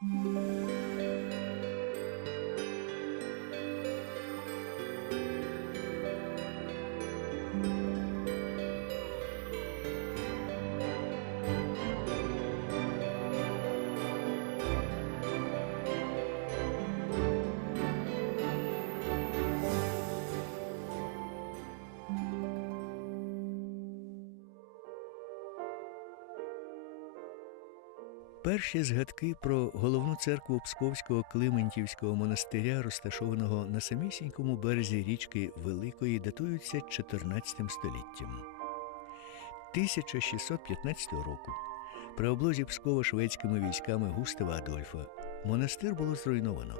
Música Перші згадки про головну церкву Псковського Климентівського монастиря, розташованого на самісінькому березі річки Великої, датуються 14 століттям. 1615 року при облозі Пскова шведськими військами Густава Адольфа монастир було зруйновано.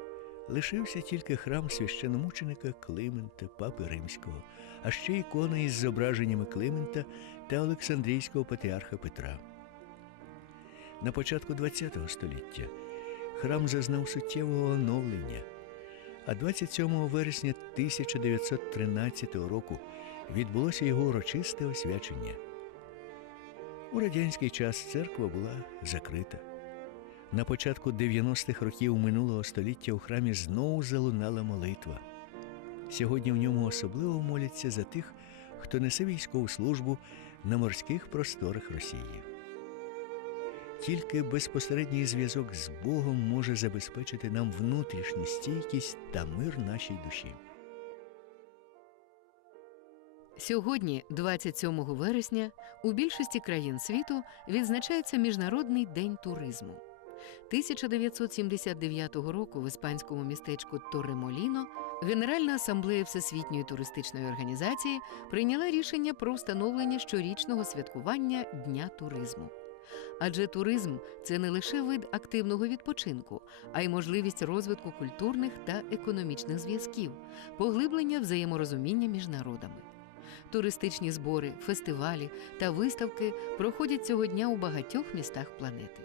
Лишився тільки храм священомученика Климента, папи Римського, а ще ікона із зображеннями Климента та Олександрійського патріарха Петра. На початку ХХ століття храм зазнав суттєвого оновлення, а 27 вересня 1913 року відбулося його урочисте освячення. У радянський час церква була закрита. На початку 90-х років минулого століття у храмі знову залунала молитва. Сьогодні в ньому особливо моляться за тих, хто несе військову службу на морських просторах Росії. Тільки безпосередній зв'язок з Богом може забезпечити нам внутрішню стійкість та мир нашій душі. Сьогодні, 27 вересня, у більшості країн світу відзначається Міжнародний день туризму. 1979 року в іспанському містечку Торремоліно Генеральна асамблея Всесвітньої туристичної організації прийняла рішення про встановлення щорічного святкування Дня туризму. Адже туризм це не лише вид активного відпочинку, а й можливість розвитку культурних та економічних зв'язків, поглиблення взаєморозуміння між народами. Туристичні збори, фестивалі та виставки проходять цього дня у багатьох містах планети.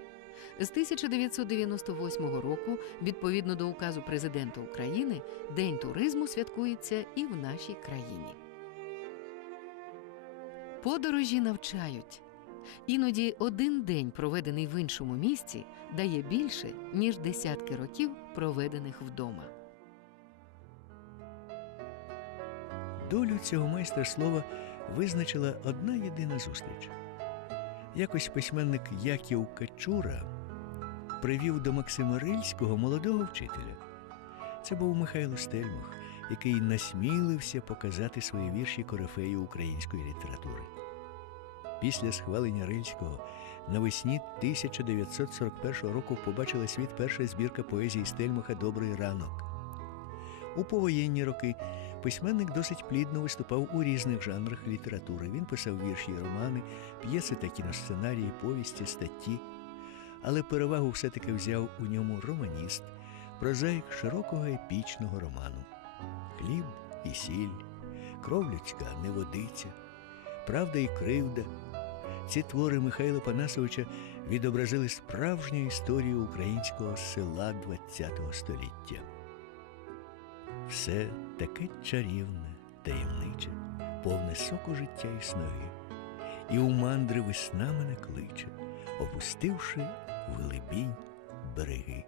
З 1998 року, відповідно до указу президента України, День туризму святкується і в нашій країні. Подорожі навчають. Іноді один день, проведений в іншому місці, дає більше, ніж десятки років, проведених вдома. Долю цього майстра слова визначила одна єдина зустріч. Якось письменник Яків Качура привів до Максима Рильського молодого вчителя. Це був Михайло Стельмах, який насмілився показати свої вірші корифею української літератури. Після схвалення Рильського навесні 1941 року побачила світ перша збірка поезії Стельмаха Добрий ранок. У повоєнні роки письменник досить плідно виступав у різних жанрах літератури. Він писав вірші і романи, п'єси та кіносценарії, повісті, статті. Але перевагу все-таки взяв у ньому романіст, прозаїк широкого епічного роману. Хліб і сіль, кров людська не водиця, правда і кривда. Ці твори Михайла Панасовича відобразили справжню історію українського села ХХ століття. Все таке чарівне, таємниче, повне соку життя і сноги, і у мандри весна мене кличе, опустивши велебінь береги.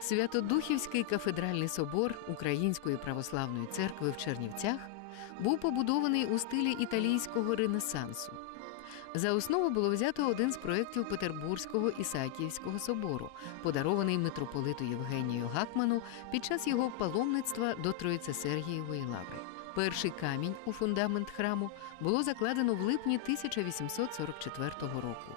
Святодухівський кафедральний собор Української православної церкви в Чернівцях був побудований у стилі італійського ренесансу. За основу було взято один з проєктів Петербурзького Ісаакіївського собору, подарований митрополиту Євгенію Гакману під час його паломництва до Троїце-Сергієвої лаври. Перший камінь у фундамент храму було закладено в липні 1844 року.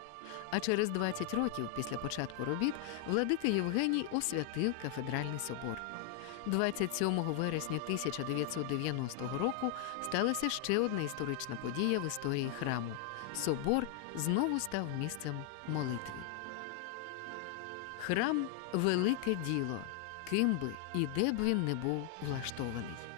А через 20 років після початку робіт владика Євгеній освятив кафедральний собор. 27 вересня 1990 року сталася ще одна історична подія в історії храму. Собор знову став місцем молитви. Храм велике діло, ким би і де б він не був влаштований.